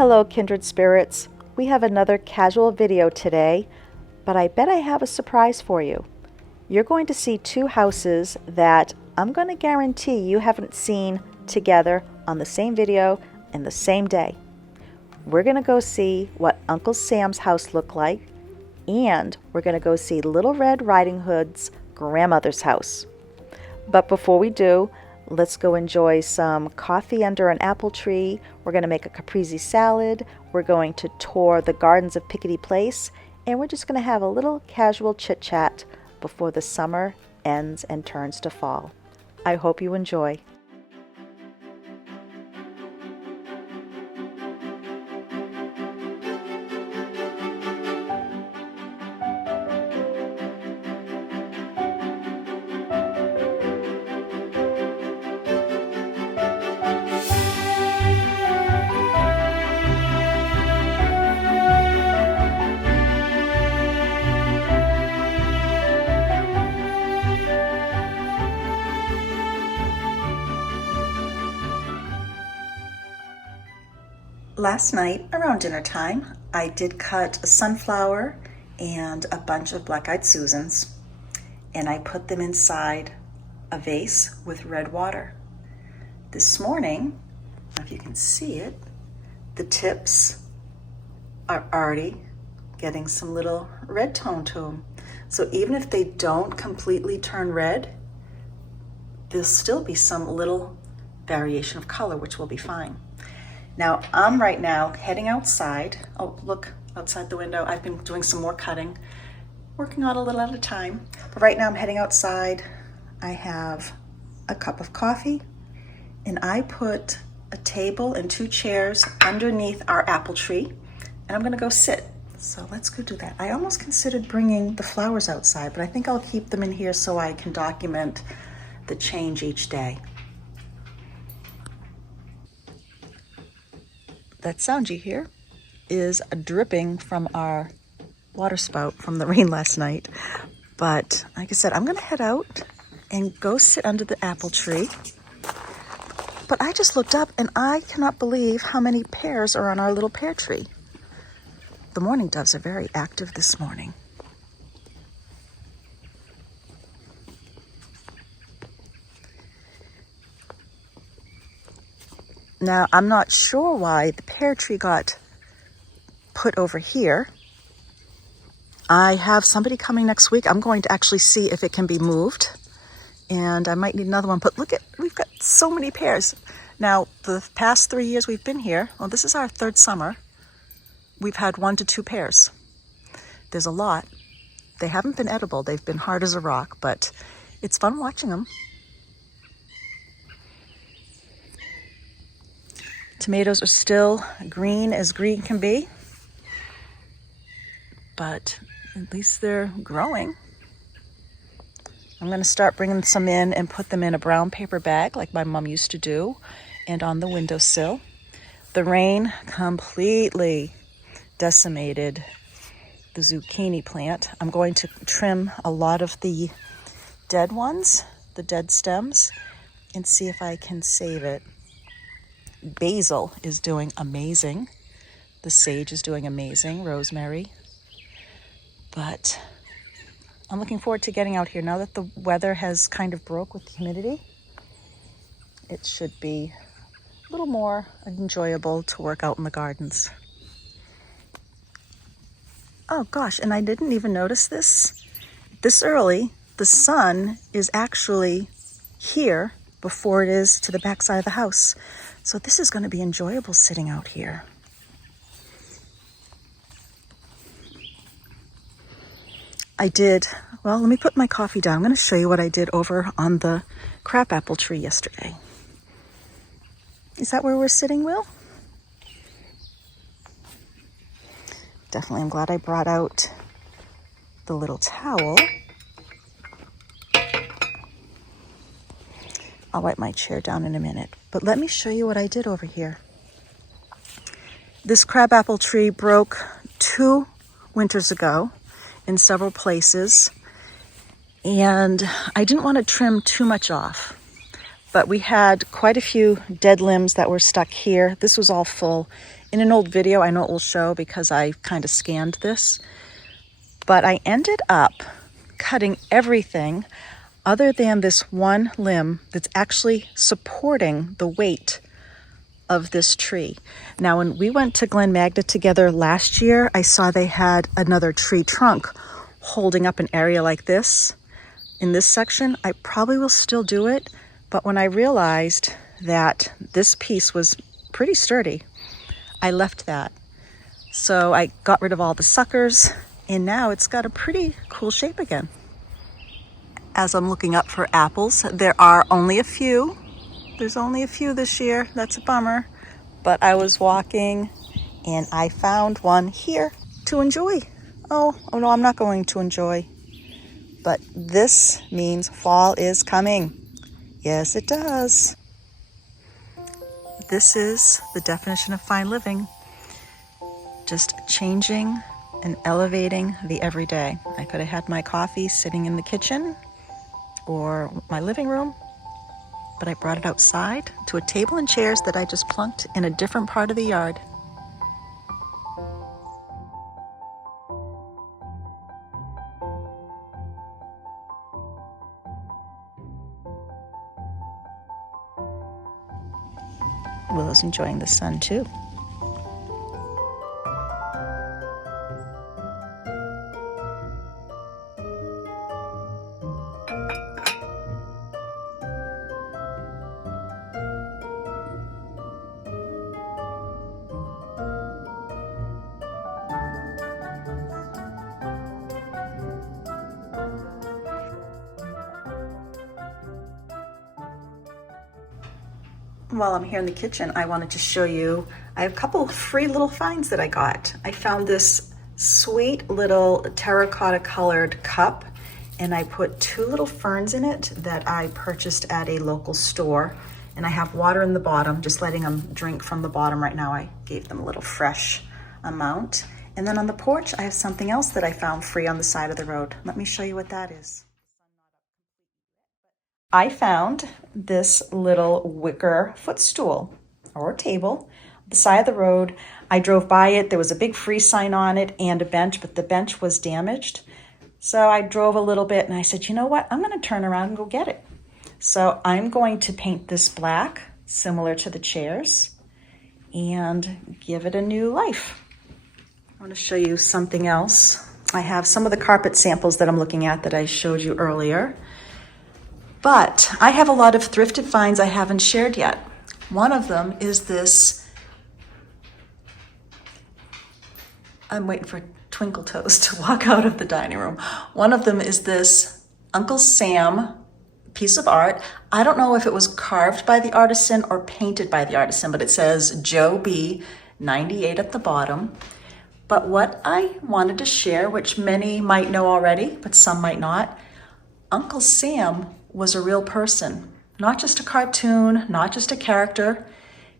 Hello, kindred spirits. We have another casual video today, but I bet I have a surprise for you. You're going to see two houses that I'm going to guarantee you haven't seen together on the same video in the same day. We're going to go see what Uncle Sam's house looked like, and we're going to go see Little Red Riding Hood's grandmother's house. But before we do, let's go enjoy some coffee under an apple tree. We're going to make a caprese salad. We're going to tour the gardens of Pickity Place. And we're just going to have a little casual chit-chat before the summer ends and turns to fall. I hope you enjoy. Last night, around dinner time, I did cut a sunflower and a bunch of black-eyed Susans, and I put them inside a vase with red water. This morning, if you can see it, the tips are already getting some little red tone to them. So even if they don't completely turn red, there'll still be some little variation of color, which will be fine. Now, I'm right now heading outside. Oh, look outside the window. I've been doing some more cutting, working on a little at a time. But right now I'm heading outside. I have a cup of coffee, and I put a table and two chairs underneath our apple tree, and I'm gonna go sit. So let's go do that. I almost considered bringing the flowers outside, but I think I'll keep them in here so I can document the change each day. That sound you hear is a dripping from our water spout from the rain last night. But like I said, I'm gonna head out and go sit under the apple tree. But I just looked up and I cannot believe how many pears are on our little pear tree. The mourning doves are very active this morning. Now, I'm not sure why the pear tree got put over here. I have somebody coming next week. I'm going to actually see if it can be moved. And I might need another one. But look at, we've got so many pears. Now, the past 3 years we've been here, well, this is our third summer, we've had 1 to 2 pears. There's a lot. They haven't been edible. They've been hard as a rock, but it's fun watching them. Tomatoes are still green as green can be, but at least they're growing. I'm going to start bringing some in and put them in a brown paper bag like my mom used to do, and on the windowsill. The rain completely decimated the zucchini plant. I'm going to trim a lot of the dead ones, the dead stems, and see if I can save it. Basil is doing amazing. The sage is doing amazing, rosemary. But I'm looking forward to getting out here now that the weather has kind of broke with the humidity. It should be a little more enjoyable to work out in the gardens. Oh gosh, and I didn't even notice this early. The sun is actually here before it is to the back side of the house. So this is going to be enjoyable sitting out here. Well, let me put my coffee down. I'm going to show you what I did over on the crabapple tree yesterday. Is that where we're sitting, Will? Definitely, I'm glad I brought out the little towel. I'll wipe my chair down in a minute, but let me show you what I did over here. This crabapple tree broke 2 winters ago in several places, and I didn't want to trim too much off. But we had quite a few dead limbs that were stuck here. This was all full, in an old video, I know it will show because I kind of scanned this, but I ended up cutting everything other than this one limb that's actually supporting the weight of this tree. Now, when we went to Glen Magna together last year, I saw they had another tree trunk holding up an area like this. In this section, I probably will still do it, but when I realized that this piece was pretty sturdy, I left that. So I got rid of all the suckers, and now it's got a pretty cool shape again. As I'm looking up for apples, there are only a few. There's only a few this year. That's a bummer. But I was walking and I found one here to enjoy. Oh no, I'm not going to enjoy. But this means fall is coming. Yes, it does. This is the definition of fine living. Just changing and elevating the everyday. I could have had my coffee sitting in the kitchen or my living room, but I brought it outside to a table and chairs that I just plunked in a different part of the yard. Willow's enjoying the sun too. While I'm here in the kitchen, I wanted to show you, I have a couple of free little finds that I got. I found this sweet little terracotta colored cup, and I put 2 little ferns in it that I purchased at a local store. And I have water in the bottom, just letting them drink from the bottom right now. I gave them a little fresh amount. And then on the porch, I have something else that I found free on the side of the road. Let me show you what that is. I found this little wicker footstool or table on the side of the road. I drove by it. There was a big free sign on it and a bench, but the bench was damaged. So I drove a little bit and I said, you know what? I'm going to turn around and go get it. So I'm going to paint this black, similar to the chairs, and give it a new life. I want to show you something else. I have some of the carpet samples that I'm looking at that I showed you earlier. But I have a lot of thrifted finds I haven't shared yet. One of them is this, I'm waiting for Twinkle Toes to walk out of the dining room. One of them is this Uncle Sam piece of art. I don't know if it was carved by the artisan or painted by the artisan, but it says Joe B. 98 at the bottom. But what I wanted to share, which many might know already, but some might not, Uncle Sam was a real person, not just a cartoon, not just a character.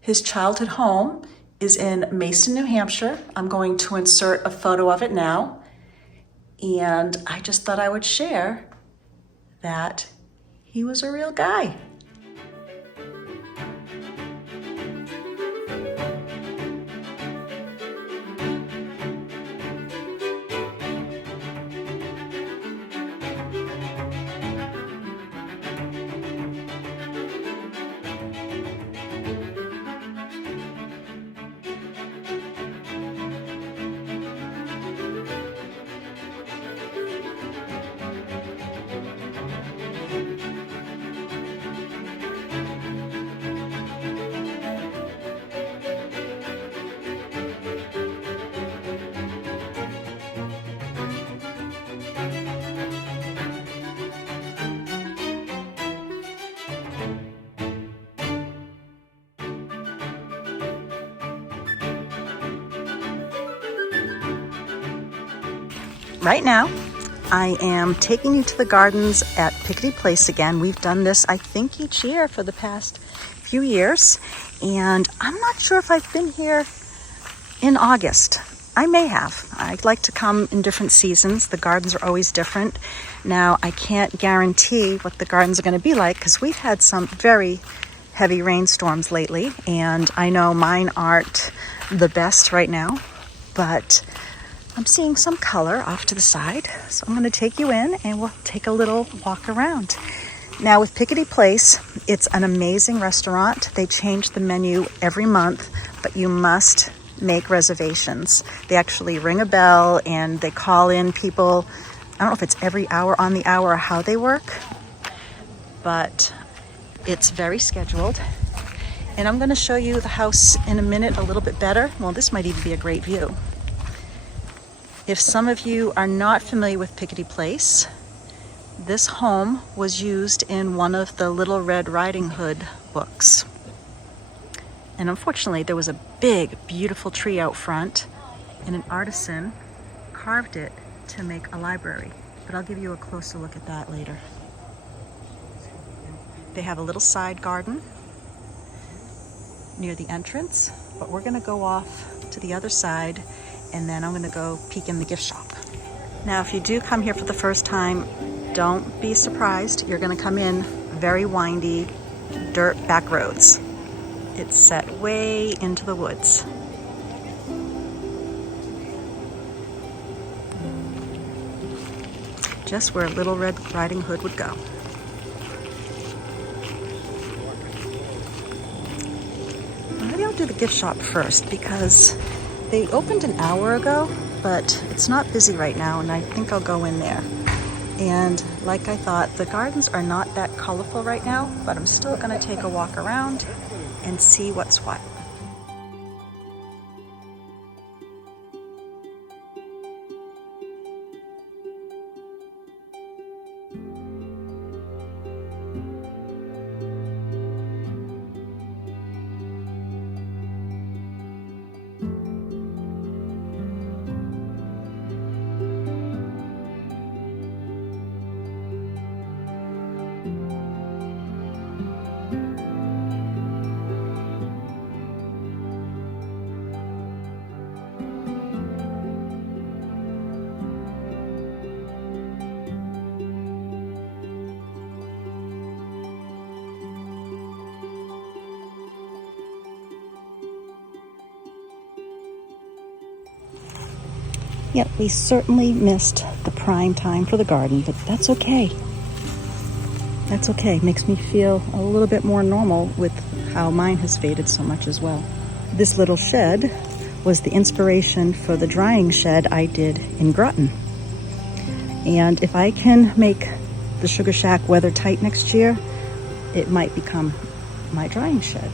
His childhood home is in Mason, New Hampshire. I'm going to insert a photo of it now. And I just thought I would share that he was a real guy. Right now, I am taking you to the gardens at Pickity Place again. We've done this, I think, each year for the past few years. And I'm not sure if I've been here in August. I may have. I'd like to come in different seasons. The gardens are always different. Now, I can't guarantee what the gardens are going to be like because we've had some very heavy rainstorms lately, and I know mine aren't the best right now, but I'm seeing some color off to the side. So I'm going to take you in and we'll take a little walk around. Now with Pickity Place, it's an amazing restaurant. They change the menu every month, but you must make reservations. They actually ring a bell and they call in people. I don't know if it's every hour on the hour or how they work, but it's very scheduled. And I'm going to show you the house in a minute a little bit better. Well, this might even be a great view. If some of you are not familiar with Pickity Place, this home was used in one of the Little Red Riding Hood books. And unfortunately, there was a big, beautiful tree out front, and an artisan carved it to make a library. But I'll give you a closer look at that later. They have a little side garden near the entrance, but we're gonna go off to the other side and then I'm gonna go peek in the gift shop. Now, if you do come here for the first time, don't be surprised. You're gonna come in very windy dirt back roads. It's set way into the woods. Just where Little Red Riding Hood would go. Maybe I'll do the gift shop first because they opened an hour ago, but it's not busy right now, and I think I'll go in there. And like I thought, the gardens are not that colorful right now, but I'm still gonna take a walk around and see what's what. Yep, we certainly missed the prime time for the garden, but that's okay. That's okay. Makes me feel a little bit more normal with how mine has faded so much as well. This little shed was the inspiration for the drying shed I did in Groton. And if I can make the Sugar Shack weather tight next year, it might become my drying shed.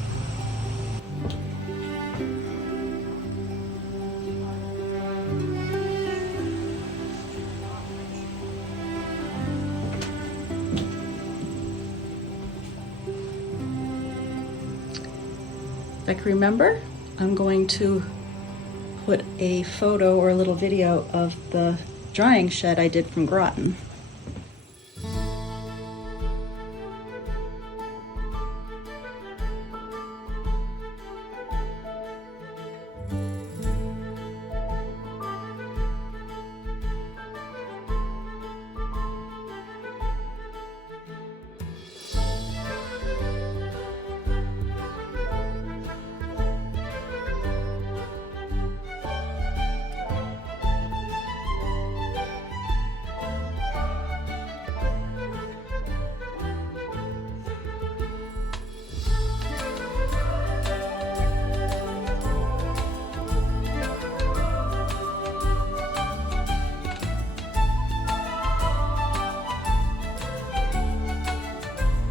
If I can remember, I'm going to put a photo or a little video of the drying shed I did from Groton.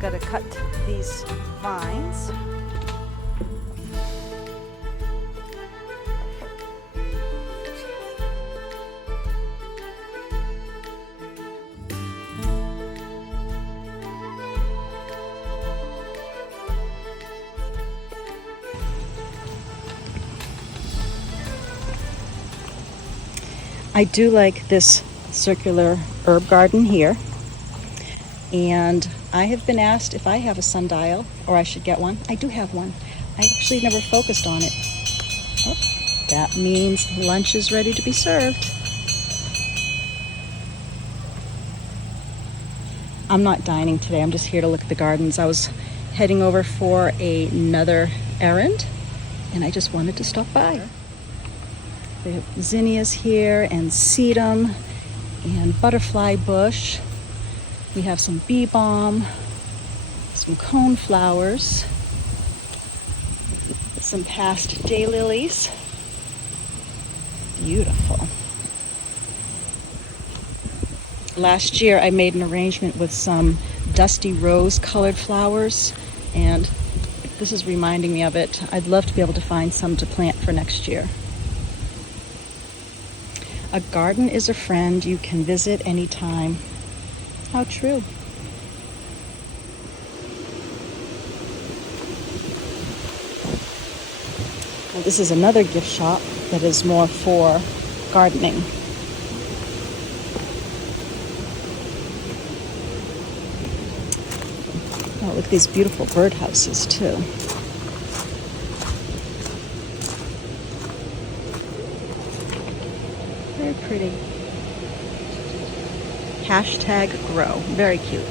Got to cut these vines. I do like this circular herb garden here, and I have been asked if I have a sundial or I should get one. I do have one. I actually never focused on it. Oh, that means lunch is ready to be served. I'm not dining today. I'm just here to look at the gardens. I was heading over for another errand, and I just wanted to stop by. They have zinnias here and sedum and butterfly bush. We have some bee balm, some cone flowers, some past daylilies. Beautiful. Last year I made an arrangement with some dusty rose colored flowers, and this is reminding me of it. I'd love to be able to find some to plant for next year. A garden is a friend you can visit anytime. How true. Well, this is another gift shop that is more for gardening. Oh, look at these beautiful birdhouses too. Very pretty. #grow. Very cute.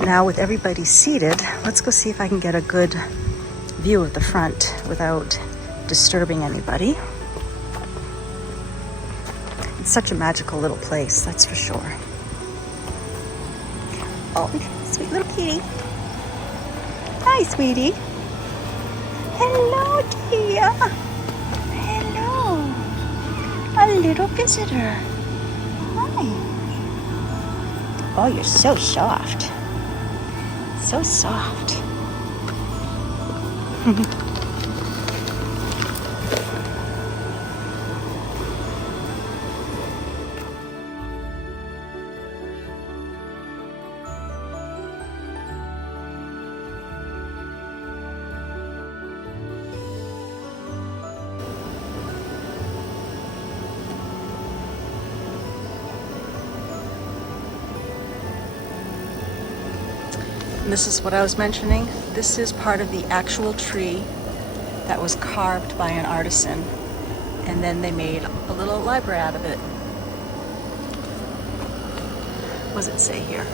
Now with everybody seated, let's go see if I can get a good view of the front without disturbing anybody. It's such a magical little place, that's for sure. Oh, sweet little kitty. Hi, sweetie. Hello, dear. Hello. A little visitor. Hi. Oh, you're so soft. So soft. This is what I was mentioning. This is part of the actual tree that was carved by an artisan, and then they made a little library out of it. What does it say here?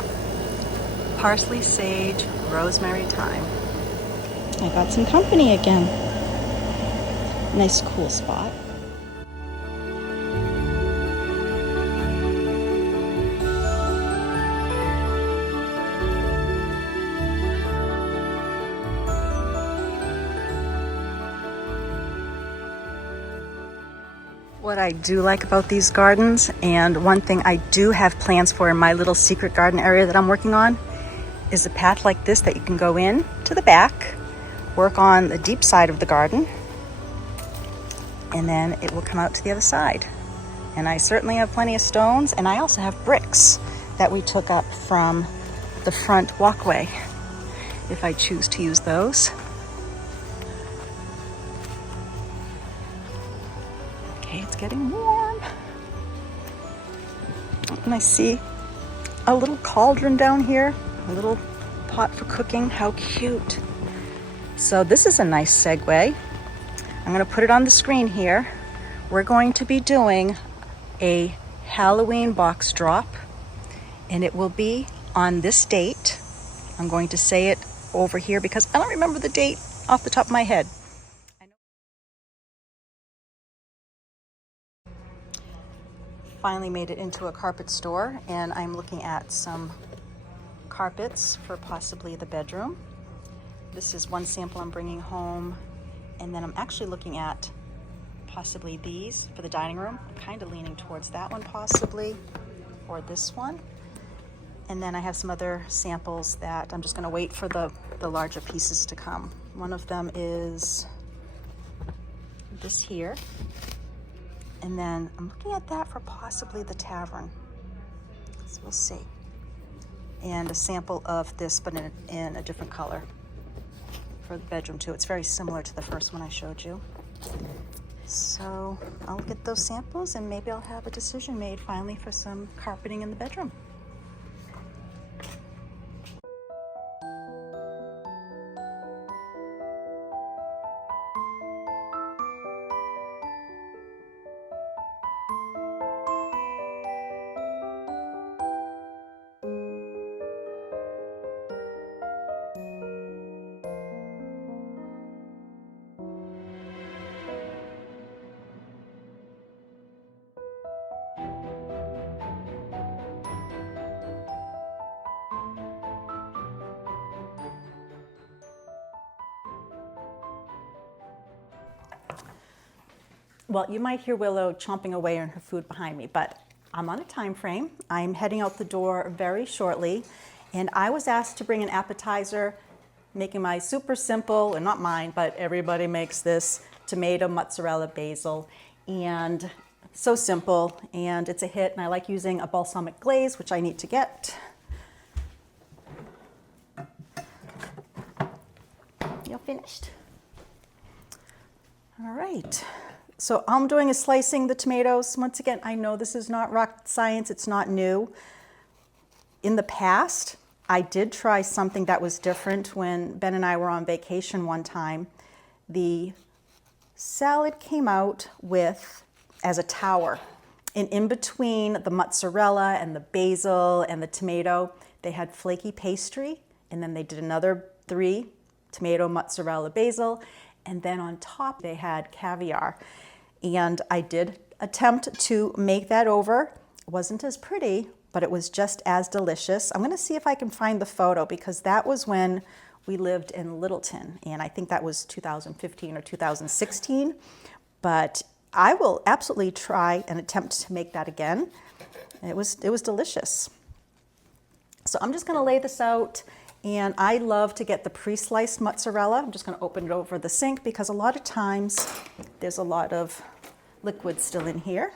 Parsley, sage, rosemary, thyme. I got some company again. Nice cool spot. What I do like about these gardens, and one thing I do have plans for in my little secret garden area that I'm working on, is a path like this that you can go in to the back, work on the deep side of the garden, and then it will come out to the other side. And I certainly have plenty of stones, and I also have bricks that we took up from the front walkway, if I choose to use those. It's getting warm. And I see a little cauldron down here, a little pot for cooking. How cute. So this is a nice segue. I'm going to put it on the screen here. We're going to be doing a Halloween box drop, and it will be on this date. I'm going to say it over here because I don't remember the date off the top of my head. Finally made it into a carpet store, and I'm looking at some carpets for possibly the bedroom. This is one sample I'm bringing home, and then I'm actually looking at possibly these for the dining room. I'm kind of leaning towards that one possibly, or this one. And then I have some other samples that I'm just going to wait for the larger pieces to come. One of them is this here. And then I'm looking at that for possibly the tavern. So we'll see. and a sample of this, but in a different color for the bedroom too. It's very similar to the first one I showed you. So I'll get those samples and maybe I'll have a decision made finally for some carpeting in the bedroom. Well, you might hear Willow chomping away on her food behind me, but I'm on a time frame. I'm heading out the door very shortly, and I was asked to bring an appetizer, making my super simple, and not mine, but everybody makes this, tomato, mozzarella, basil, and so simple, and it's a hit, and I like using a balsamic glaze, which I need to get. You're finished. All right. So all I'm doing is slicing the tomatoes. Once again, I know this is not rocket science, it's not new. In the past, I did try something that was different when Ben and I were on vacation one time. The salad came out as a tower. And in between the mozzarella and the basil and the tomato, they had flaky pastry, and then they did another 3, tomato, mozzarella, basil, and then on top they had caviar. And I did attempt to make that over. It wasn't as pretty, but it was just as delicious. I'm gonna see if I can find the photo because that was when we lived in Littleton, and I think that was 2015 or 2016. But I will absolutely try and attempt to make that again. It was delicious. So I'm just gonna lay this out, and I love to get the pre-sliced mozzarella. I'm just gonna open it over the sink because a lot of times there's a lot of liquid still in here.